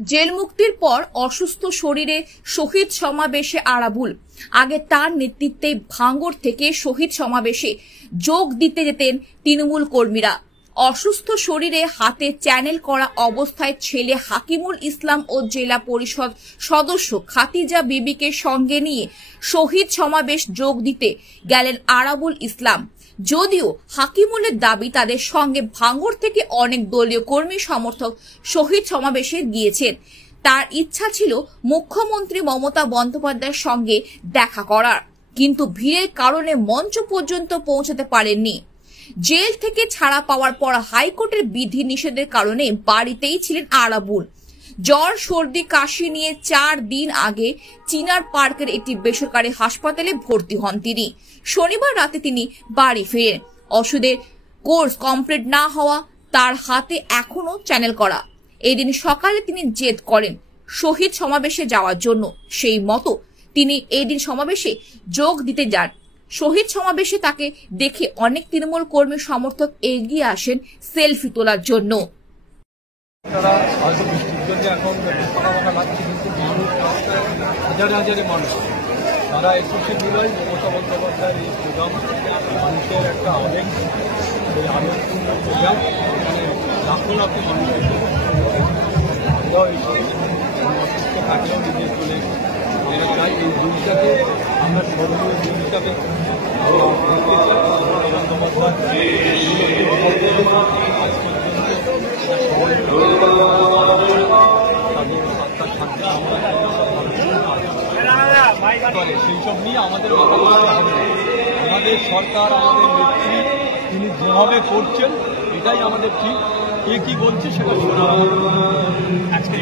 Jail মুক্তির পর অসুস্থ শরীরে শহীদ সমাবেশে আরাবুল। আগে তার নেতৃত্বে ভাঙড় থেকে শহীদ সমাবেশে যোগ দিতে যেতেন তৃণমূল কর্মীরা। অসুস্থ শরীরে হাতে চ্যানেল করা অবস্থায় ছেলে হাকিমুল ইসলাম ও জেলা পরিষদ সদস্য খাদিজা বিবিকে সঙ্গে নিয়ে শহীদ সমাবেশ যোগ দিতে গেলেন আরাবুল ইসলাম। যদিও হাকিমুলের দাবি তাদের সঙ্গে ভাঙড় থেকে অনেক দলীয় কর্মী সমর্থক শহীদ সমাবেশে গিয়েছেন। তার ইচ্ছা ছিল মুখ্যমন্ত্রী মমতা বন্দ্যোপাধ্যায়ের সঙ্গে দেখা করার, কিন্তু ভিড়ের কারণে মঞ্চ পর্যন্ত পৌঁছাতে পারেননি। জেল থেকে ছাড়া পাওয়ার পর হাইকোর্টের বিধি নিষেধের কারণে বাড়িতেই ছিলেন আরাবুল। জ্বর সর্দি কাশি নিয়ে 4 দিন আগে চিনার পার্কের একটি বেসরকারি হাসপাতালে ভর্তি হন তিনি। শনিবার রাতে তিনি বাড়ি ফেরেন। ওষুধের কোর্স কমপ্লিট না হওয়া তার হাতে এখনো চ্যানেল করা। এদিন সকালে তিনি জেদ করেন শহীদ সমাবেশে যাওয়ার জন্য। সেই মতো তিনি এদিন সমাবেশে যোগ দিতে যান। শহীদ সমাবেশে তাকে দেখে অনেক তৃণমূল কর্মী সমর্থক এগিয়ে আসেন সেলফি তোলার জন্য। তারা হয়তো বৃষ্টির জন্য এখন ফাঁকা ফাঁকা লাগছে, কিন্তু হাজারে হাজারে মানুষ তারা 21শে জুলাই মমতা বন্দ্যোপাধ্যায়ের এই প্রোগ্রাম মানুষের একটা আবেগ, সেই আবেগপূর্ণ প্রোগ্রাম এখানে লাখো লাখো মানুষ আমরাও এসে অসুস্থ থাকলেও নিজে চলে চাই। এই দিনটাকে আমরা স্মরণীয় দিন হিসাবে সেই সব নিয়ে আমাদের মাথা বলতে হবে। আমাদের সরকার, আমাদের নেত্রী তিনি যেভাবে করছেন এটাই আমাদের ঠিক। কে কি বলছে সেটা শোনা। আজকে